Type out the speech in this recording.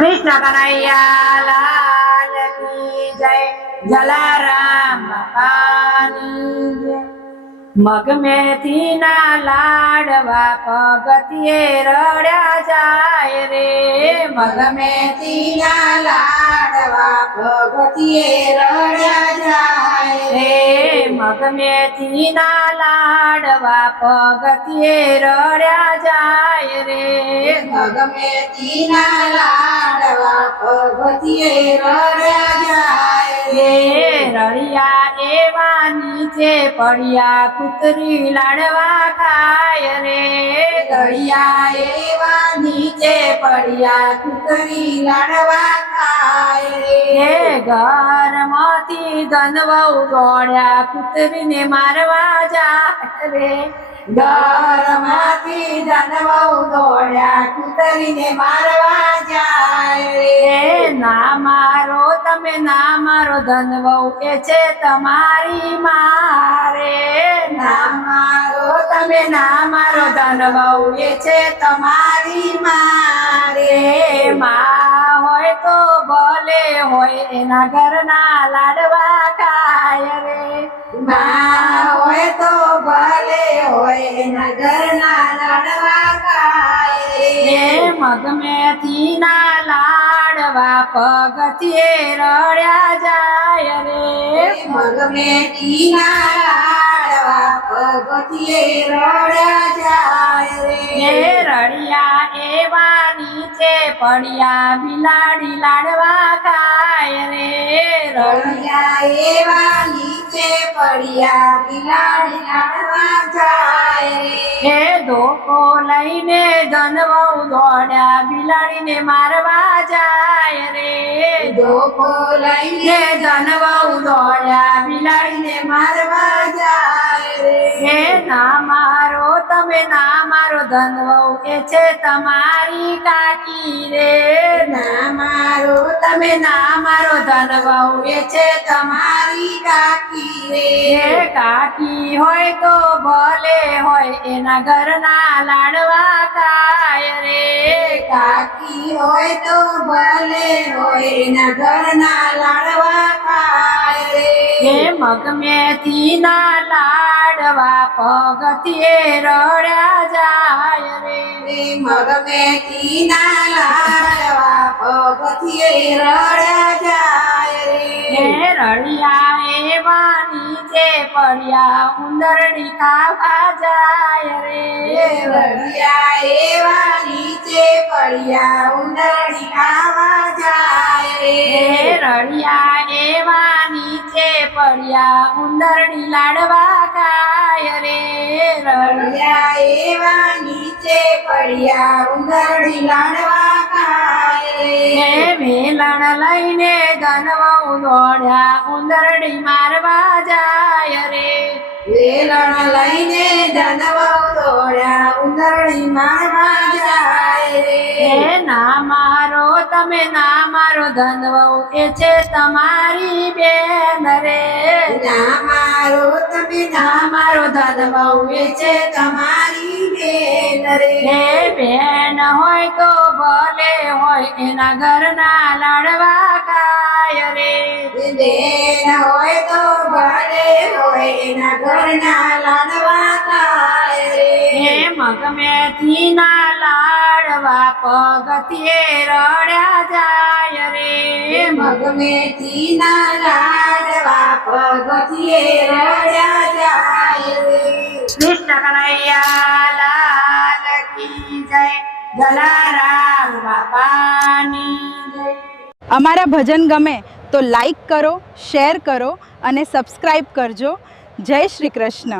कृष्ण कन्हैया लाल की जय। जलाराम बापानी जय। मग मेथी ना लाडवा पगतिये रड्या जाय रे। मग मेथी ना लाडवा पगतिये रड्या जाय रे। मग मेथी ना लाडवा पगतिये रड्या जाय रे। मग मेथी ना लाडवा पगतिये रड्या जाय रे। रड़िया एवा नीचे पड़िया कुतरी लाडवा खाय रे। रड़िया एवा नीचे पड़िया कुतरी लाडवा खाय रे। घर माथी धनवऊ दौड्या कुतरी ने मारवा जाय रे। घर माथी धनवऊ दौड्या कुतरी ने मारवा जाय रे। ना मारो तमे ना मारो धनवऊ ए छे तमारी मारे। ना मारो तमे ना मारो धनवऊ ए छे तमारी मारे। मां होय तो भले होय एना घरना लाडवा खाय रे। मां होय तो भले होय एना घरना लाडवा खाय रे। मग मेथी ना लाडवा पगतिये रड्या जाय रे। मग मेथी ना लाडवा पगतिये रड्या जाय रे। रड़िया एवा नीचे पड़िया बिलाड़ी लाडवा खाय रे। रड़िया एवा नीचे पड़िया बिलाड़ी लाडवा जाय रे। धोको लईने धनवऊ दौड्या बिलाड़ी ने मारवा जाय रे। धोको लईने धनवऊ दौड्या बिलाड़ी ने मारवा जाय रे। ना मारो तमे ना मारो धनवऊ ए छे तमारी काकी रे। ना मारो तमे ना मारो धनवऊ ए छे तमारी काकी रे। काकी होय तो भले होय एना घरना लाडवा खाय रे। काकी होय तो भले होय एना घरना लाडवा खाय रे। मग मेथी ना लाडवा पगतिये रड्या जाय रे। मग मेथी ना लाडवा पगतिये रड्या जाय रे। रड़िया एवा नीचे पड़िया उंदरड़ी खावा जाय रे। रड़िया एवा नीचे पड़िया उंदरड़ी खावा जाय रे। रड़िया एवा नीचे पड़िया उंदरड़ी लाडवा खाय रे। रड़िया एवा नीचे पड़िया उंदरड़ी लाडवा खाय रे। वेलण लईने धनवऊ दौड्या उंदरड़ी मारवा जाय रे। वेलण लईने धनवऊ दौड्या उंदरड़ी मारवा जाय रे। ना मारो तमे ना मारो धनवऊ ए छे तमारी बेन रे। ना मारो तमे ना मारो धनवऊ ए छे तमारी बेन रे। बेन होय तो भले होय एना घरना लाडवा खाय रे। बेन होय तो भले होय एना घरना लाडवा खाय रे। मग मेथी ना लाडवा पगतिये रड्या जाय रे। मग मेथी ना लाडवा पगतिये रड्या जाय रे। कृष्ण कन्हैया लाल की जय। जलाराम बापानी जय। અમારા ભજન ગમે તો લાઈક કરો, શેર કરો અને સબસ્ક્રાઈબ કરજો. જય શ્રી કૃષ્ણ.